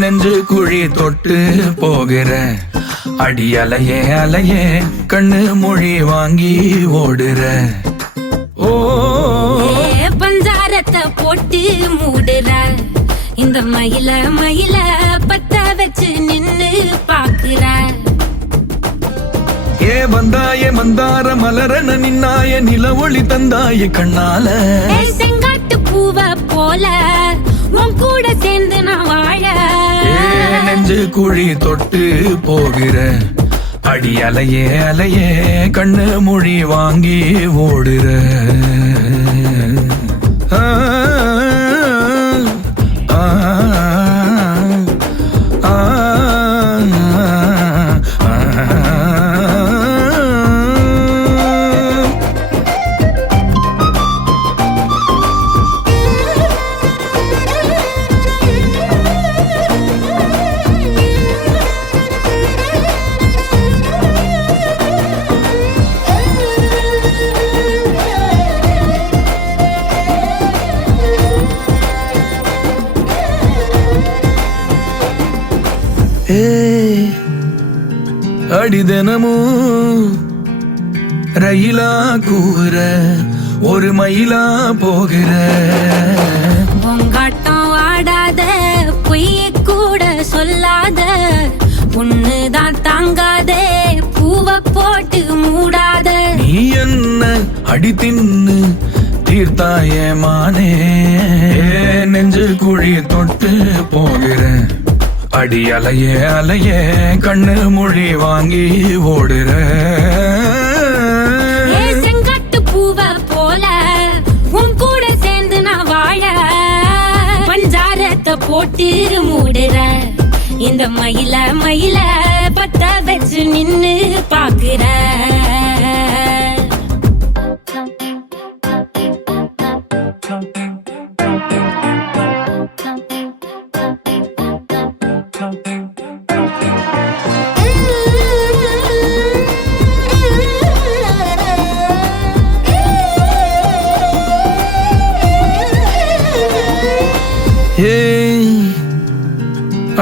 நெஞ்சு குழி தொட்டு போகிற அடி அலையே அலையே கண்ணு மொழி வாங்கி ஓடுற. ஓ பஞ்சாரத்தை போட்டு மூடுற இந்த மயில மயில பத்த வச்சு நின்னு பாக்குற. ஏ வந்தாய மந்தார மலரன நின்னாய நில ஒளி தந்தாய கண்ணால. செங்காட்டு பூவ போல உன் கூட சேர்ந்து நான் வாழ. நெஞ்சு குழி தொட்டு போகிற அடி அலையே அலையே கண்ணு மொழி வாங்கி ஓடுற. அடி தினமும் ரயிலா கூற ஒரு மயிலா போகிற. பொங்காட்டம் ஆடாத பொய்ய கூட சொல்லாத பொண்ணுதான் தாங்காதே பூவ போட்டு மூடாத. நீ என்ன அடி தின்னு தீர்த்தாய மானே நெஞ்சு குழி தொட்டு போகிற அடி அலையே அலையே கண்ணு மொழி வாங்கி ஓடுற. செங்காட்டு பூவ போல உன் கூட சேர்ந்து நான் வாழ. பஞ்சாரத்தை போட்டு மூடுற இந்த மயில மயில பத்த வச்சு நின்னு பாக்குற.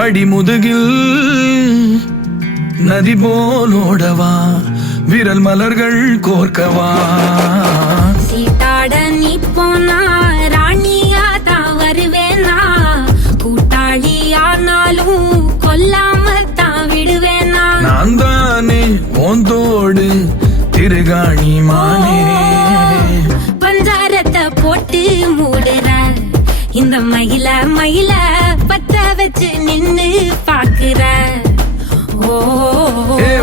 அடி முதுகில் நதி போலோடவா விரல் மலர்கள் கோர்க்கவா. சீட்டாட நீ போனா ராணியா தான் வருவேனா கூட்டாளி ஆனாலும் கொல்லாம தான் விடுவேனா. நான் தானே ஓந்தோடு திருகாணி மானே. பஞ்சாரத்தை போட்டு மூடுற இந்த மயில மயில பத்த வச்சு நின்னு பாக்குற. ஓ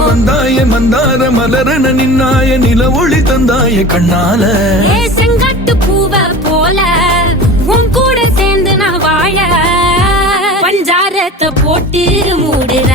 வந்தாய மந்தார மலரன நின்னாய நில ஒளி தந்தாய கண்ணால. செங்காட்டு பூவ போல உன் கூட சேர்ந்து நான் வாழ. பஞ்சாரத்தை போட்டு மூடுற